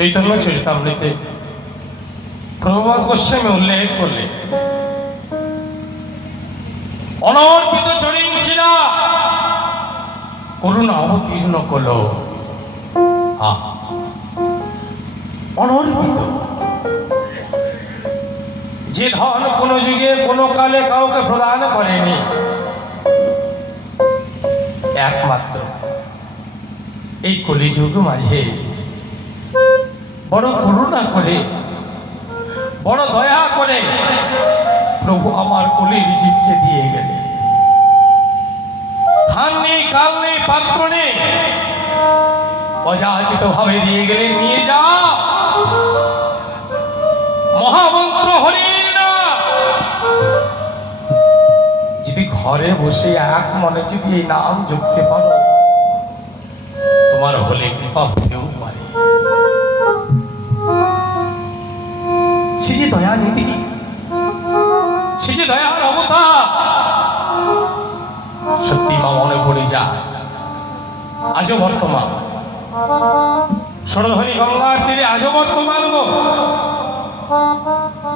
চৈতন্য চরিতামৃতে প্রভুপাদ গোস্বামী উল্লেখ করলে অনর্পিত চরিঞ্চিরা করুণা অবতীর্ণ করল। অনর্পিত যে ধন কোনো যুগে কোনো কালে কাউকে প্রদান করেনি, একমাত্র এই কলিযুগ মাঝে বড় করুণা করে বড় দয়া করে প্রভু আমার কলির জীবকে দিয়ে গেলে। স্থান নেই, কাল নেই, পাত্র নেই, অযাচিত ভাবে দিয়ে গেলে, নিয়ে যা মহামন্ত্র হরির নাম। যদি ঘরে বসে এক মনে যদি এই নাম জপতে পারো, তোমার হলে কৃপা হতেও পারে। সে যে দয়া নীতি, সে যে দয়ার অবতার, সত্যি মা মনে পড়ে যায়। আজও বর্তমান সরধনী গঙ্গার তীরে আজও বর্তমান গো,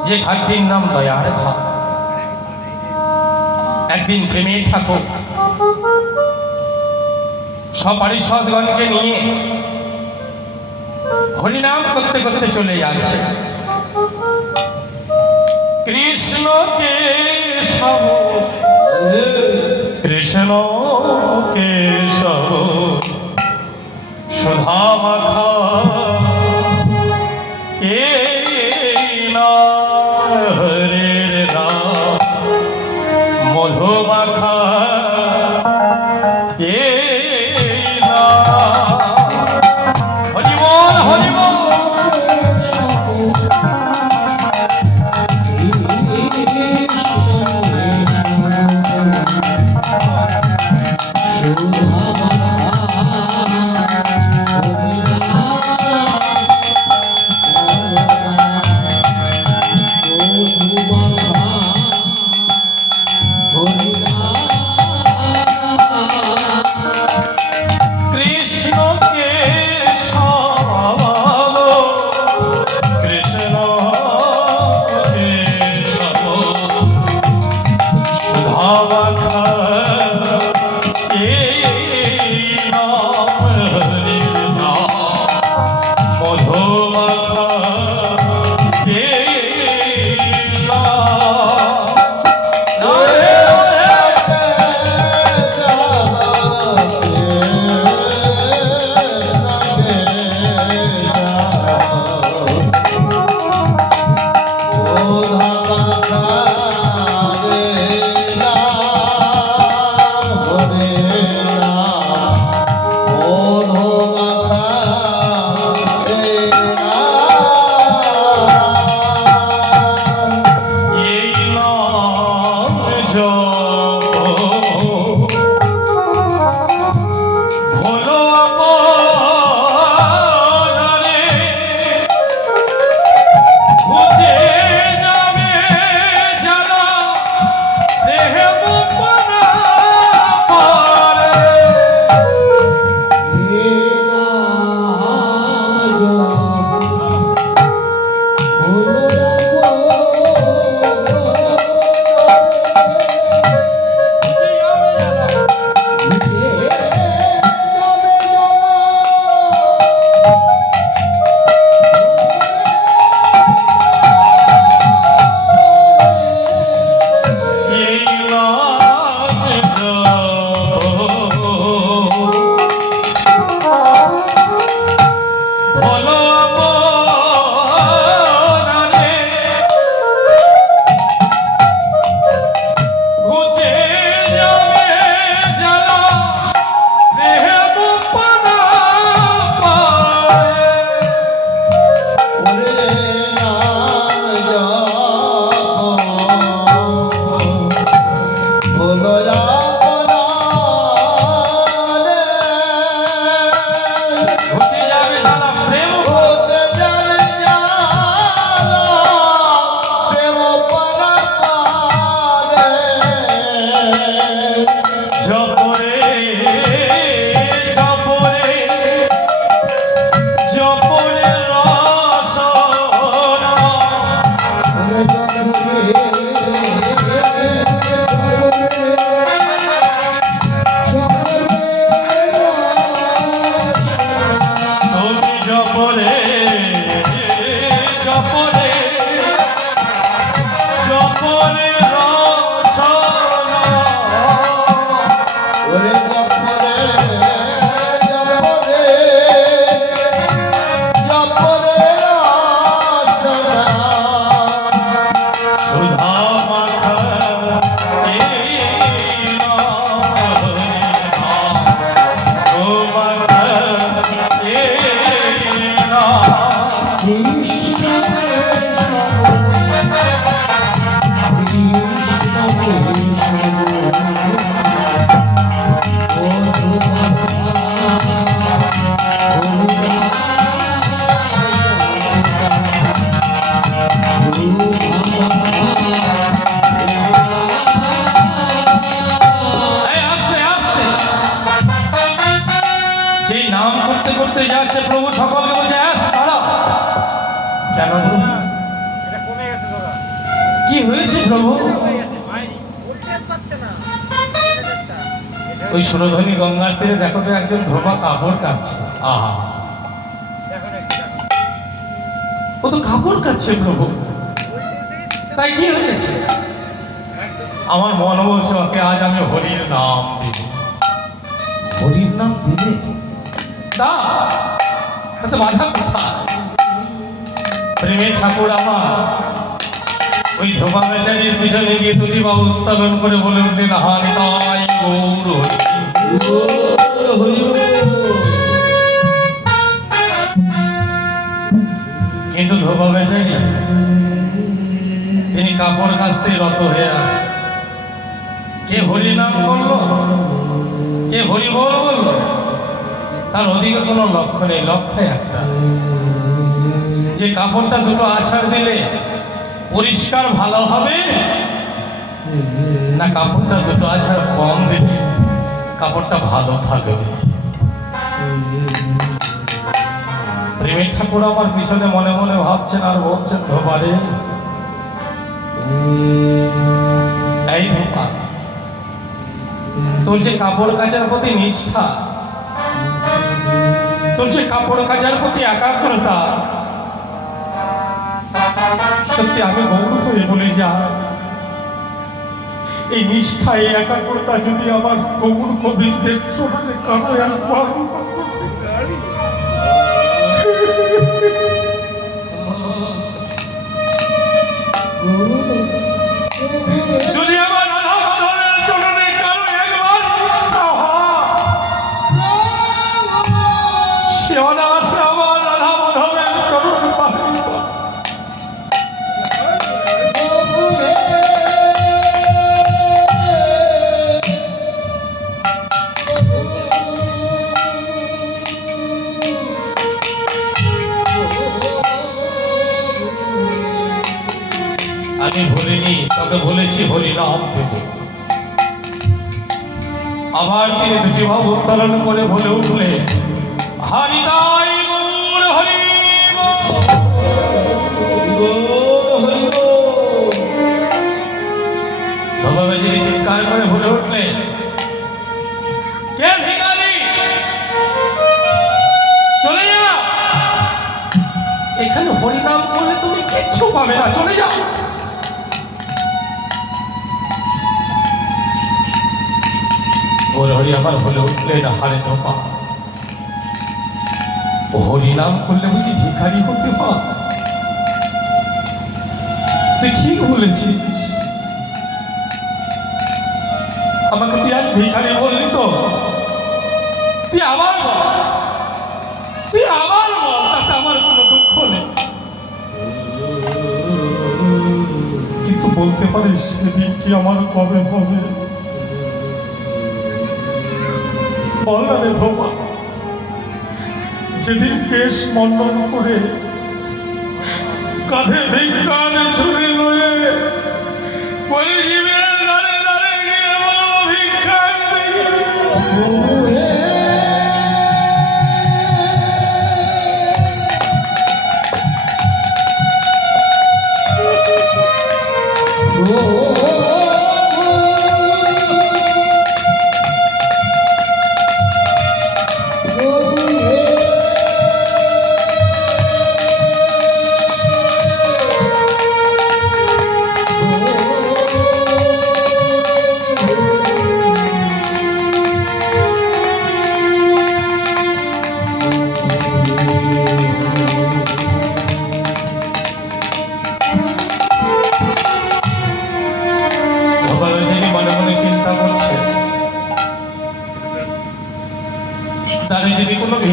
যে ঘাটটির নাম দয়ার ঘাট। একদিন প্রেমের ঠাকুর সপারিষদগণকে নিয়ে হরিনাম করতে করতে চলে যাচ্ছে। কৃষ্ণ কেশব কৃষ্ণ কেশব সুধা মাখা হরের নাম মধু মাখা হরিবল হরিবল। ঘুচে যাবে তারা প্রেম জপরে জপরে জপরে রসনা ওরে জপরে জপরে জপরে রসনা সুধা মাখা করতে যাচ্ছে প্রভু সকলকে বলছে দাঁড়াও কেন কি হয়েছে প্রভু ওই সুরধনী গঙ্গার তীরে দেখো তো একজন ধোপা কাপড় কাচ্ছে আহা ও তো কাপড় কাচ্ছে প্রভু তাই কি হয়েছে আমার মন বলছে ওকে আজ আমি হরির নাম দিব হরির নাম দিবে তাতে বাধা কোথায় প্রেমের ঠাকুর আমার ওই ধোপা বেচারির পিছনে গিয়ে দুটি বাবু উত্তোলন করে বলে উঠলেন হারি তাই গৌর হরি কিন্তু ধোপা বেচারি তিনি কাপড় কাচতে রত হয়ে আছে কে হরি নাম করলো কে হরি বল বললো তার ওদিকে কোনো লক্ষ্য নেই লক্ষ্য একটা যে কাপড়টা দুটো আছাড় দিলে পরিষ্কার ভালো হবে না কাপড়টা দুটো আছাড় কম দিলে কাপড়টা ভালো থাকবে প্রেমের ঠাকুর আমার পিছনে মনে মনে ভাবছেন আর বলছেন ধোপারে এই ধোপা তোর যে কাপড় কাচার প্রতি নিষ্ঠা তোর যে কাপড় কাচার প্রতি একাগ্রতা সত্যি আমি গৌর হয়ে বলে যা এই নিষ্ঠা এই একাগ্রতা যদি আমার গৌর গোবিন্দের চরণে কারো একবার যদি আমার রাধা মাধবের চরণে কারো একবার নিষ্ঠা সে অনায়াসে আমার রাধা মাধবের চরণ পাবে আমি ভুলিনি তোকে বলেছি হরি নাম দেব আবার তিনি দুটি ভাব উত্তোলন করে বলে উঠলে হরিদাই গৌর হরি ধর্মবাসী চিৎকার করে বলে উঠলে কে ভিখারি চলে যা এখানে হরিনাম করলে তুমি কিচ্ছু পাবে না চলে যাও ওর হরি আমার বলে উঠলে না হারে ধোপা হরিনাম করলে বুঝি ভিখারি হতে হয় তুই ঠিক বলেছিস আমাকে তুই আজ ভিখারি বললি তো তুই আবার বল তাতে আমার কোনো দুঃখ নেই কিন্তু বলতে পারিস সেদিনটি আমার কবে হবে বল না রে ভোপা যেদিন কেশ মন্ডন করে কাঁধে ভিক্ষান ছুরি লয়ে বলে জীবের দাঁড়ে দাঁড়ে গিয়ে বলবো ভিক্ষান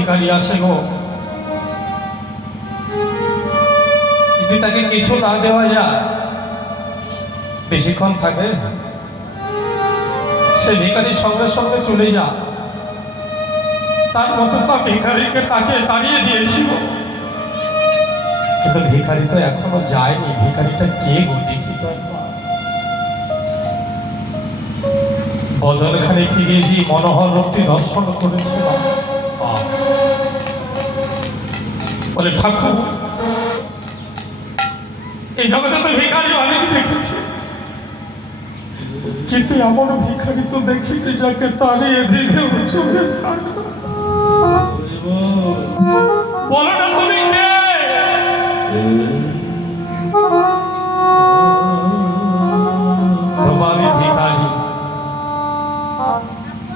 ভিখারি আসে গো, যদি তাকে কিছু না দেওয়া যায়, বেশিক্ষণ থাকে, সে ভিখারির সঙ্গে সঙ্গে চলে যা। তার মতো তা ভিখারিকে তাকে তাড়িয়ে দিয়েছিল, কিন্তু ভিখারি তো এখনো যায়নি। ভিখারিটা কে গো, দেখি তো একবার। বদলখানে ফিরে যে মনোহর রূপটি দর্শন করেছে, বলে ঠাকুর, এই জগতে তো ভিখারি অনেক দেখেছি, কিন্তু এমন ভিখারি তো দেখিনি যাকে তাড়িয়ে দিলে চলে থাকবে। বলো না তুমি কে? আমি ভিখারি।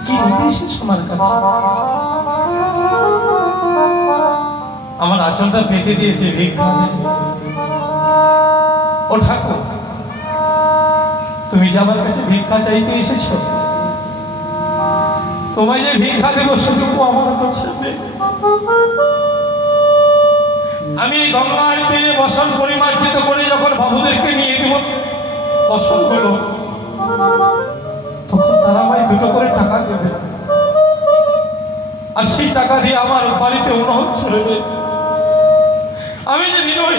কি নিতে এসেছো আমার কাছে? আমার আঁচলটা পেতে দিয়েছে ভিক্ষা দে। ও ঠাকুর, তুমি যে আমার কাছে ভিক্ষা চাইতে এসেছো, তোমায় যে ভিক্ষা দেবো সেটুকু আমার কাছে নেই। আমি গঙ্গার তীরে বসন পরিমার্জিত করে যখন বাবুদেরকে নিয়ে দেব বসন হলো, তখন তারা আমায় 2 করে টাকা দেবে, আর সেই টাকা দিয়ে আমার বাড়িতে উন্নয়ন চলবে। আমি যে বিনয়ী,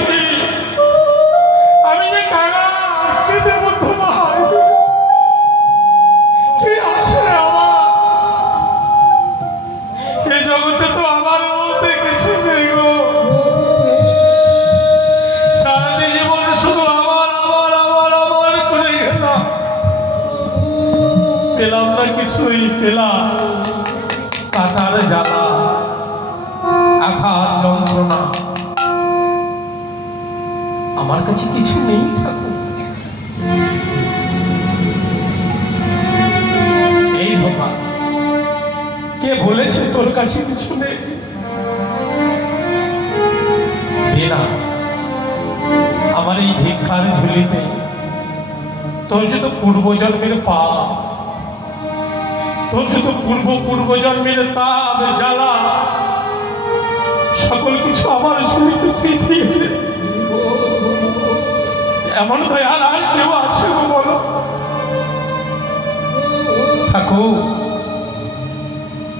আমি যে কারা, কে দেব তোমার? কে আছে আমার? এই জগতে তো আমার বলতে কিছু নেই গো। সারাটি জীবনে শুধু আমার আমার আমার আমার করে গেলাম, পেলাম না কিছুই। পেলাম কাটার জ্বালা, আঘাত, যন্ত্রণা। আমার কাছে কিছু নেই ঠাকুর। এই বাবা, কে বলেছে তোর কাছে কিছু নেই? না, আমার এই ভিক্ষার ঝুলিতে তোর যত পূর্বজন্মের পাপ, তোর যত পূর্বজন্মের তাপ জ্বালা, সকল কিছু আমার ঝুলিতে দিয়ে দে। এমন দয়াল আর কেউ আছে গো বলো? ঠাকুর,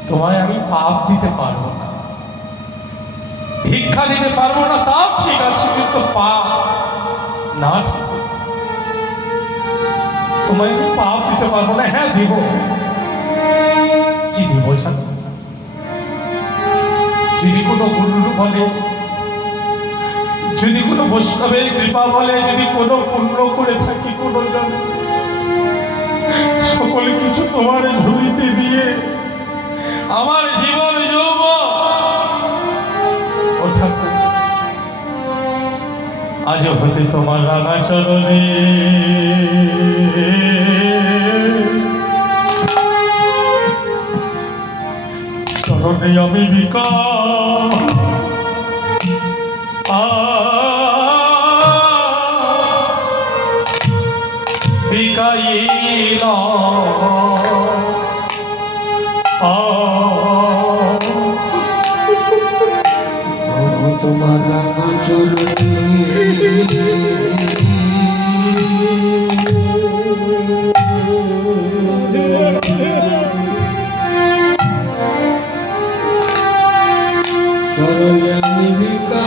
তোমায় আমি পাপ দিতে পারবো না, ভিক্ষা দিতে পারবো না, তাও ঠিক আছে, কিন্তু পাপ না ঠাকুর। তোমায় আমি পাপ দিতে পারবো না। হ্যাঁ দিব। কি দিব জানো? যদি কোনো গুরুর বলে, যদি কোনো বৈষ্ণবের কৃপা বলে, যদি কোনো পুণ্য করে থাকি কোনো জন, সকল কিছু তোমার ঝুলিতে দিয়ে আমার জীবন যৌবন, ও ঠাকুর, আজ হতে তোমার রাঙা চরণে চরণে আমি বিকা তোমার রাঙা চরণে চরণে আমি বিকা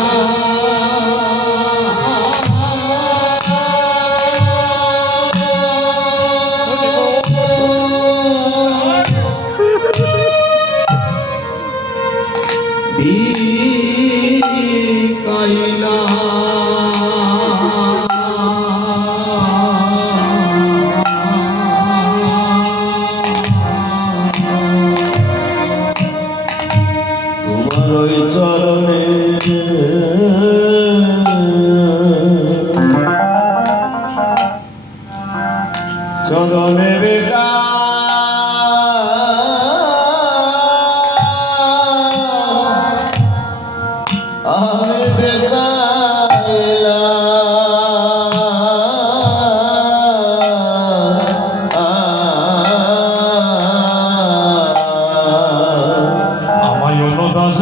চরণে বেকা আমি বেকা আমায় অনুদাস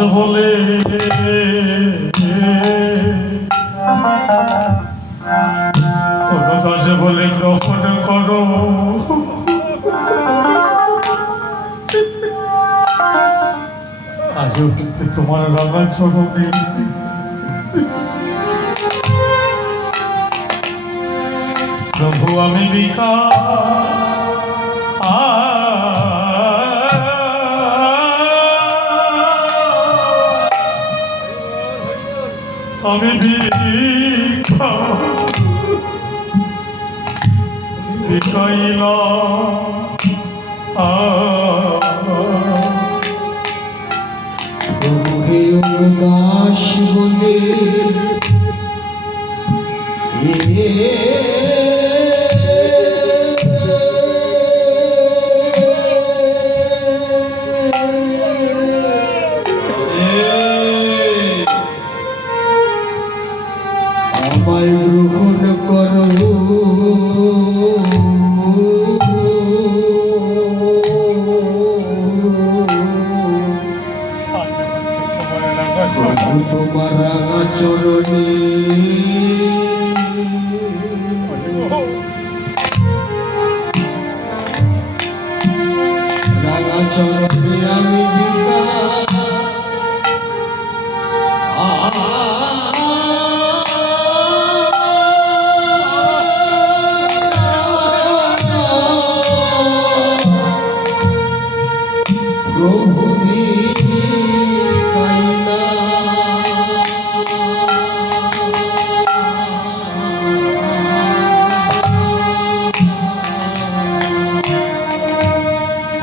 বলে গ্রহণ করো। আজ হতে তোমার রাঙা চরণে প্রভু আমি আমি প্রভু হে দাস বলে আমায় গ্রহণ করো। প্রভু তোমার রাঙা চরণে রাঙা চরণে আমি প্রভু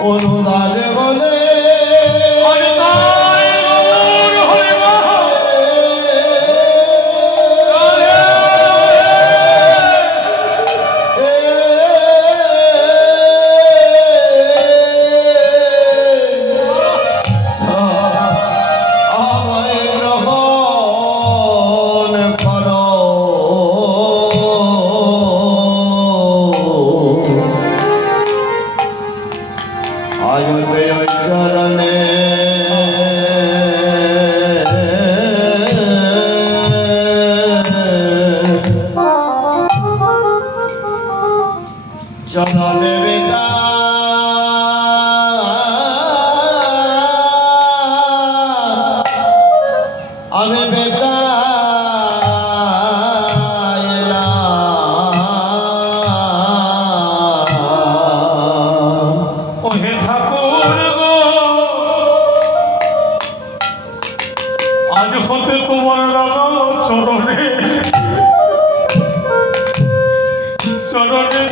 অনুদান বলে চরণে চরণে বেকা আমি বেকা আজ হতে তোমার রাঙা চরণে চরণে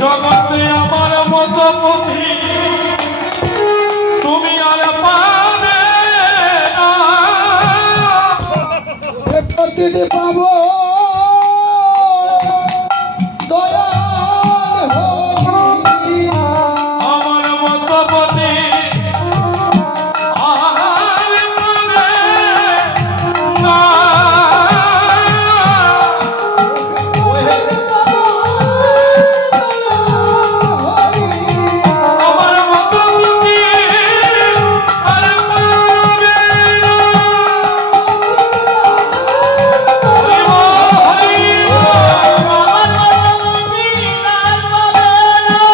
জগতে আমার মতো পথি তুমি আর পাবে না। প্রতিদিন পাবো দয়াল হরি। আমার মতো পথি আর পাবে না। আমার মতো পথি আর পাবে না।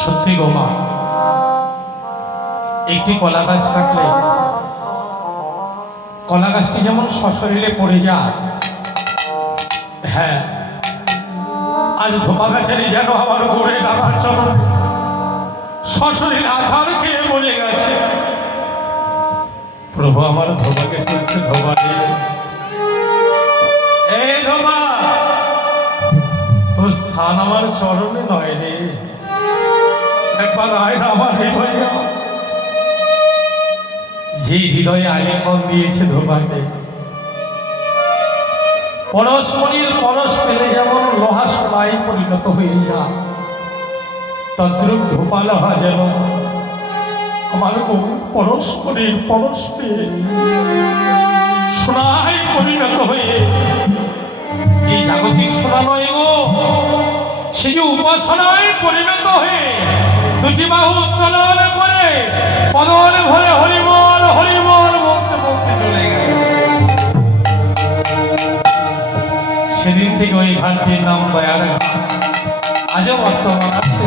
সত্যি গো মা, একটি কলা গাছ কাটলে কলা গাছটি যেমন সশরীরে পড়ে যায়, হ্যাঁ আজ ধোপা গাছেরই যেন আমার উপরে লাগার চলন সশরীরে আছাড় খেয়ে মরে গেছে। প্রভু আমার ধোপাকে তুলছে, ধোপা নিয়ে এই ধোপা, তোর স্থান আমার চরণে নয় রে, একবার আয় না আমার হৃদয়ে। যে হৃদয়ে আলিঙ্গন দিয়েছে ধোপাকে, পরশমণির পরশ পেলে যেমন লোহা সোনায় পরিণত হয়ে যায়, তদ্রূপ ধোপা লোহা যেন আমার পরশমণির পরশ পেয়ে সোনায় পরিণত হয়ে এই জাগতিক সোনা নয় গো, সে যে উপাসনায় পরিণত হয়ে দুটি বাহু উত্তোলন করে পদন ভরে হরিবল হরিবল বলতে বলতে চলে গেল। সেদিন থেকে ওই ঘাটটির নাম দয়ার ঘাট, আজও বর্তমান আছে।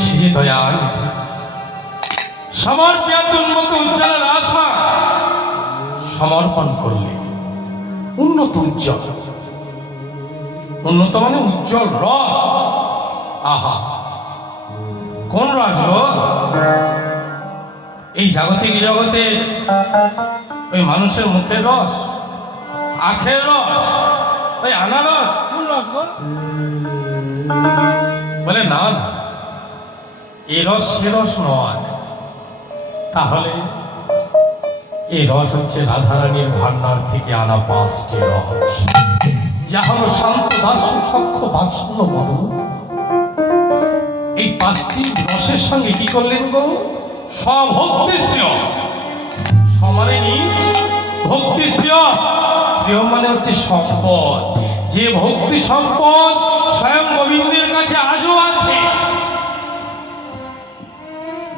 সে যে দয়াল সমর্পিত উন্নত উজ্জ্বলের আশা সমর্পণ করলে উন্নত উজ্জ্বল, উন্নত মানে উজ্জ্বল রস। আহা, কোন রস গো? এই জাগতিক জগতে ওই মানুষের মুখের রস, আখের রস, ওই আনারস, কোন রস গো? বলে না না, এ রস সে রস নয়। তাহলে এই রস হচ্ছে রাধারানীর ভান্ডার থেকে আনা 5টি রস, যা হলো শান্ত দাস্য সক্ষ বাৎসল্য মধু। এই 5টি রসের সঙ্গে কি করলেন গো? স্বভক্তি শ্রেয়, সমানে নিজ ভক্তি শ্রেয়। শ্রেয় মানে হচ্ছে সম্পদ, যে ভক্তি সম্পদ স্বয়ং গোবিন্দের কাছে আজও আছে।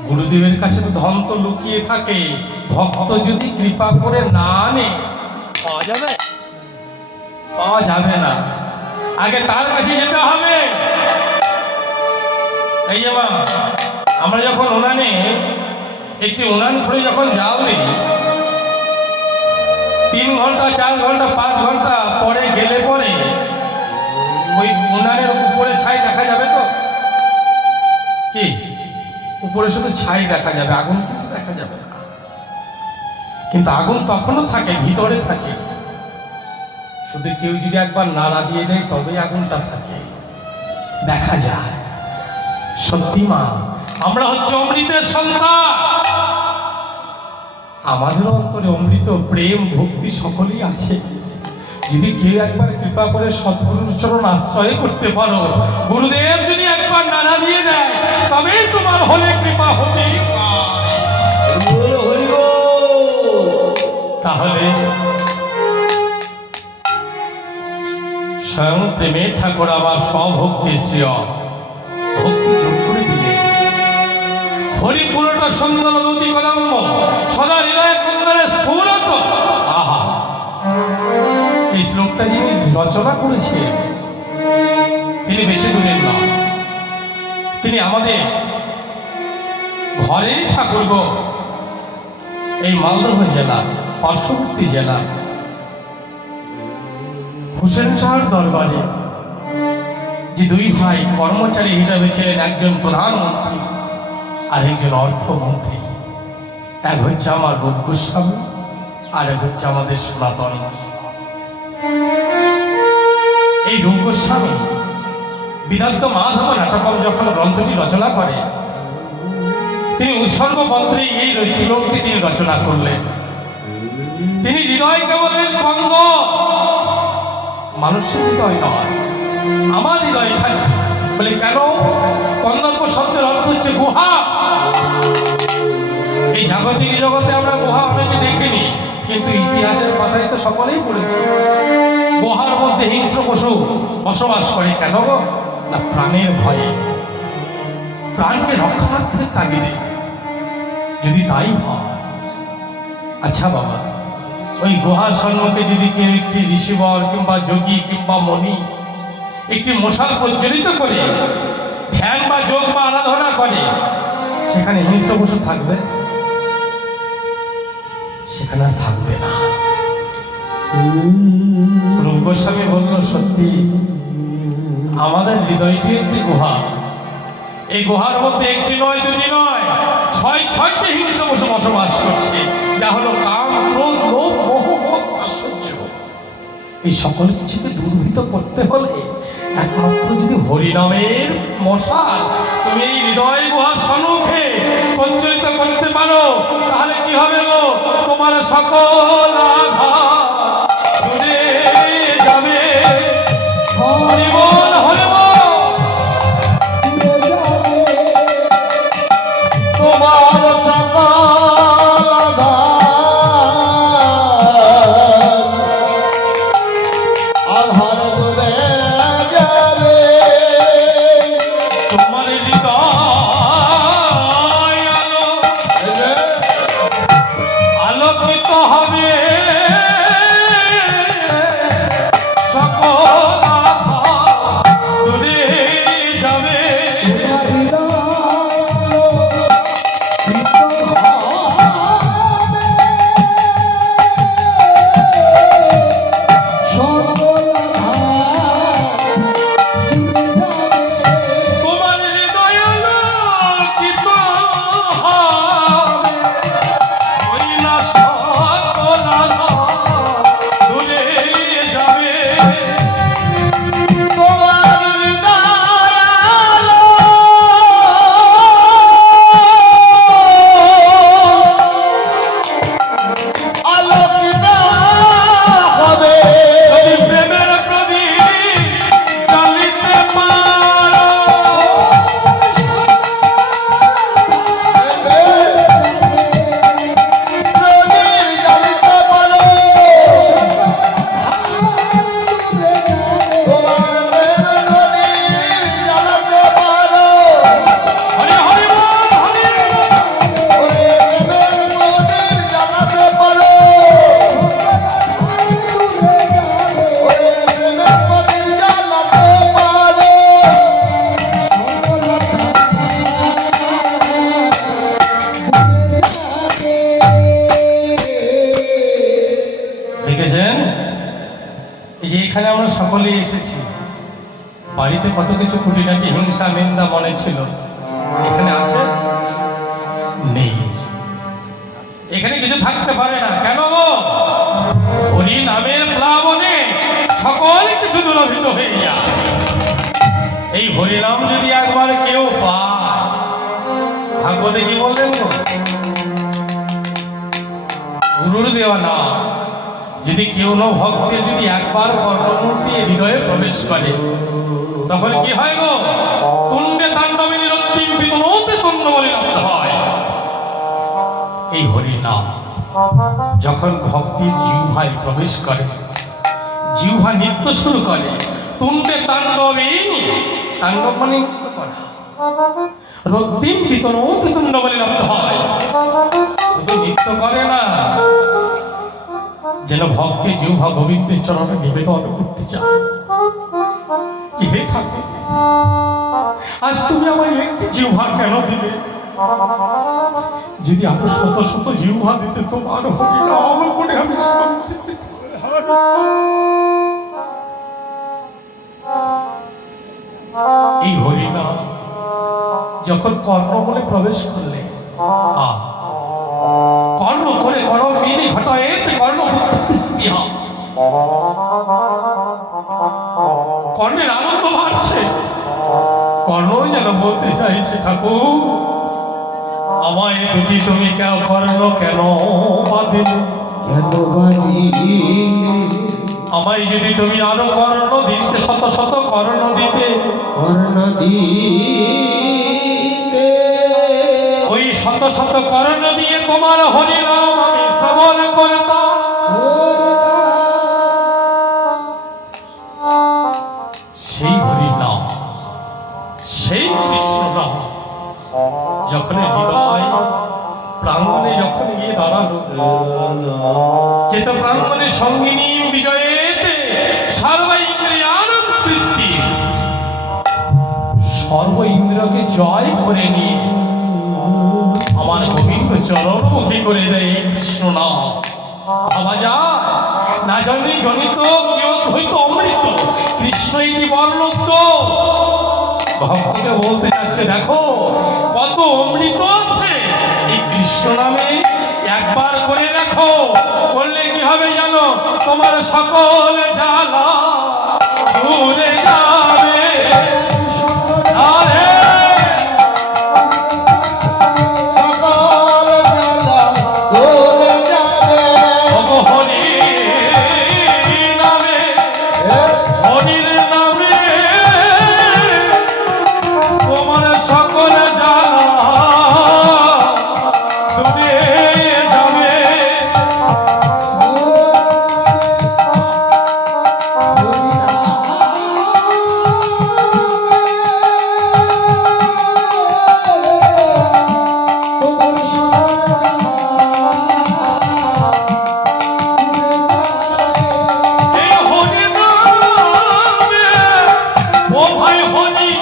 গুরুদেবের কাছে তো ধন তো লুকিয়ে থাকে, ভক্ত যদি কৃপা করে না আনে পাওয়া যাবে? পাওয়া যাবে না, আগে তার কাছে যেতে হবে। এই যে মা, আমরা যখন উনানে একটি উনান খুঁড়ে যখন যাও দিই, 3 ঘন্টা 4 ঘন্টা 5 ঘন্টা পরে গেলে পরে ওই উনানের উপরে ছাই দেখা যাবে তো? কি উপরে শুধু ছাই দেখা যাবে, আগুন কিন্তু দেখা যাবে না। কিন্তু আগুন তখনও থাকে, ভিতরে থাকে, শুধু কেউ যদি একবার নাড়া দিয়ে দেয় তবেই আগুনটা থাকে, দেখা যায়। সত্যি মা, আমরা হচ্ছে অমৃতের সন্তান, আমাদের অন্তরে অমৃত প্রেম ভক্তি সকলেই আছে। যদি কেউ একবার কৃপা করে সৎগুরুর চরণ আশ্রয় করতে পারো, গুরুদেব যদি একবার নাড়া দিয়ে দেয়, তবে তোমার হলে কৃপা হতে তাহলে স্বয়ং প্রেমের ঠাকুর আবার স্বভক্তি শ্রেয় ভক্তি যোগ করে দিলে হরি পুরোটা সুন্দর নদী কদম্ব সদা হৃদয় কুন্দরে স্ফুরত। আহা, এই শ্লোকটা যিনি রচনা করেছে তিনি বেশি দূরের না, তিনি আমাদের ঘরের ঠাকুর গো। এই মালদহ জেলা পার্শ্ববর্তী জেলা হুসেন শাহর দরবারে যে দুই ভাই কর্মচারী হিসাবে ছিলেন, একজন প্রধানমন্ত্রী আর একজন অর্থমন্ত্রী, এক হচ্ছে আমার রূপ গোস্বামী আর এক হচ্ছে আমাদের সনাতন। এই রূপ গোস্বামী বিদগ্ধ মাধব নাটকম যখন গ্রন্থটি রচনা করে তিনি উৎসর্গ মন্ত্রে এই শ্লোকটি তিনি রচনা করলেন। তিনি হৃদয়কে বললেন কন্দ, মানুষের হৃদয় নয়, আমার হৃদয় খালি। বলে কেন? কন্দর্প শব্দের অর্থ হচ্ছে গুহা। এই জাগতিক জগতে আমরা গুহা অনেকে দেখিনি, কিন্তু ইতিহাসের পাতায় তো সকলেই পড়েছি গুহার মধ্যে হিংস্র পশু বসবাস করে। কেন গো? না প্রাণের ভয়ে, প্রাণকে রক্ষার্থের তাগিদে। যদি তাই হয়, আচ্ছা বাবা, ওই গুহার সম্মুখে যদি কেউ একটি ঋষিবর কিংবা যোগী কিংবা মণি একটি মশাল প্রজ্বলিত করে ধ্যান বা যোগ বা আরাধনা করে, সেখানে হিংস্র পশু থাকবে? সেখানে আর থাকবে না। রূপ গোস্বামী বলল, সত্যি আমাদের হৃদয়টি একটি গুহা। এই গুহার মধ্যে একটি নয়, দুটি নয়, ছয়টি হিংস্র পশু বসবাস করছে, যা হলো কাম, ক্রোধ, লোভ, মোহ, মদ, আশ্চর্য। এই সকল কিছুকে দূরীভূত করতে হলে একমাত্র যদি হরিনামের মশাল তুমি এই হৃদয় গুহার সম্মুখে প্রজ্বলিত করতে পারো, তাহলে কি হবে গো? তোমার সকল আঘাত দূরে যাবে। হরি বল, হরি বল। তোমার সকল আধার দূরে যাবে। তোমার হৃদয় আলোকিত হবে, সকল আঘাত দূরে যাবে। তোমার হৃদয় আলোকিত হবে, ওই না সকল আঘাত দূরে যাবে। তোমার হৃদয় আলোকিত হবে। যদি প্রেমের প্রদীপ জ্বালিতে পারো, প্রদীপ জ্বালিতে পারো। তোমার প্রেমের প্রদীপ জ্বালাতে পারো। হরি হরি বল, হরি বল। ওরে প্রেমের প্রদীপ জ্বালাতে পারো। ওরে প্রেমের প্রদীপ জ্বালাতে পারো। দেখেছেন, এই যে এখানে আমরা সকলেই এসেছি, বাড়িতে কত কিছু খুঁটিনাটি হিংসা নিন্দা মনে ছিল, এখানে আছে? নেই। এখানে কিছু থাকতে পারে না। কেন গো? হরি নামের প্লাবনে সকল কিছু দুরভিত হয়ে যায়। এই হরিনাম যদি একবার কেউ পায়, ভাগবতে কি বললেন গো? গুরুর দেওয়া না, যদি কেউ ন ভক্তে যদি একবার কর্ণমূর্তি হৃদয়ে প্রবেশ করে, তখন কি হয় গো? তুণ্ডে তাণ্ডবিনী রক্তিম পিতনোতে তুণ্ড বলে লাভ হয়। এই হরিনাম যখন ভক্তির জিহ্বায় প্রবেশ করে, জিহ্বা নৃত্য শুরু করে, তুণ্ডে তাণ্ডবীনি, তাণ্ডব মানে নৃত্য করা, রক্তিম পিতনৌতি তুণ্ড বলে লব্ধ হয়। শুধু নৃত্য করে না, যেন ভক্তি জিহ্বা গোবিন্দের চরণে নিবেদন করতে চায় যে হে ঠাকুর, আজ তুমি আমার একটি জিহ্বা কেন দিলে? যদি আরো শত শত জিহ্বা দিতে তোমার হরিনাম করে আমি শান্তি পেতাম। এই হরিনাম যখন কর্ণ বলে প্রবেশ করলে, কর্ণ করে কর্ণ মেনে ঘটায় কর্ণ স্পৃহা, কর্ণের আনন্দ বাড়ছে। কর্ণ যেন বলতে চাইছে, ঠাকুর আমায় দুটি তুমি কেন কর্ণ কেন বাঁধিলে? কেন বাঁধিলে? আমায় যদি তুমি আরো কর্ণ দিতে, শত শত কর্ণ দিতে, কর্ণ দিতে, ওই শত শত কর্ণ দিয়ে তোমার হরিনাম আমি শ্রবণ করতাম। সেই হরিনাম, সেই কৃষ্ণ নাম যখন হৃদয় প্রাঙ্গণে যখন গিয়ে দাঁড়ালো, চেত প্রাঙ্গণে সঙ্গিনী বিজয়েতে সর্ব ইন্দ্রিয়ানুম তৃপ্তি, সর্ব ইন্দ্রিয়কে জয় করে নিয়ে আমার গোবিন্দ চরণমুখী করে দেয় এই কৃষ্ণ নাম। ভাবা যায় না জন্মে জনিত কেউ হইতো অমৃত, কৃষ্ণ ইতি বর্ণোক্ত। ভক্তকে বলতে যাচ্ছে, দেখো কত অমৃত আছে এই কৃষ্ণ নামে, একবার করে দেখো, বললে কি হবে জানো? তোমার সকল জ্বালা দূরে যাবে। আরে সকল জ্বালা দূরে যাবে। ওগো হরি নামে, হরির নামে তোমার সকল জ্বালা দূরে যাবে। এই হরি নামে, ও ভাই হরি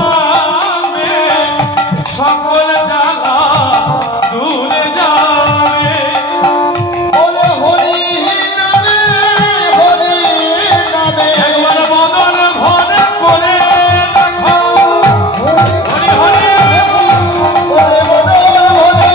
নামে সকল জ্বালা দূরে যাবে। ওরে হরি নামে, হরি নামে, একবার বদন ভরে করে দেখো, হরি হরি ওরে বদন ভরে করে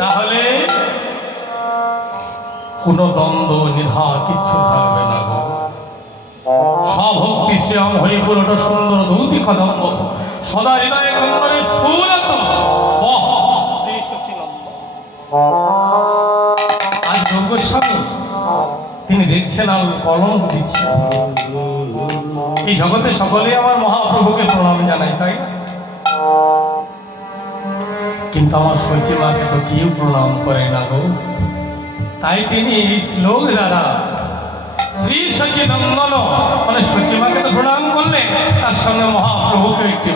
তাহলে কোনো দ্বন্দ্ব নিধা কিচ্ছু থাকবে না গো। সভক্তি শ্রীরাম হরিপুরটা সুন্দর ধৌতি কদম্ব সদা হৃদয়ে কন্দরে স্ফুরত বহ শ্রী সচিনন্দ। আজ যোগস্বামী তিনি দেখছেন আর কলম দিচ্ছেন। এই জগতে সকলে আমার মহাপ্রভুকে প্রণাম জানাই, তাই না? কিন্তু আমার সচি মাকে তো কেউ প্রণাম করে না গো। তাই তিনি এই শ্লোক দ্বারা শ্রী সচিনন্দন মানে সচিমাকে তো প্রণাম করলে, তার সঙ্গে মহাপ্রভুকে একটি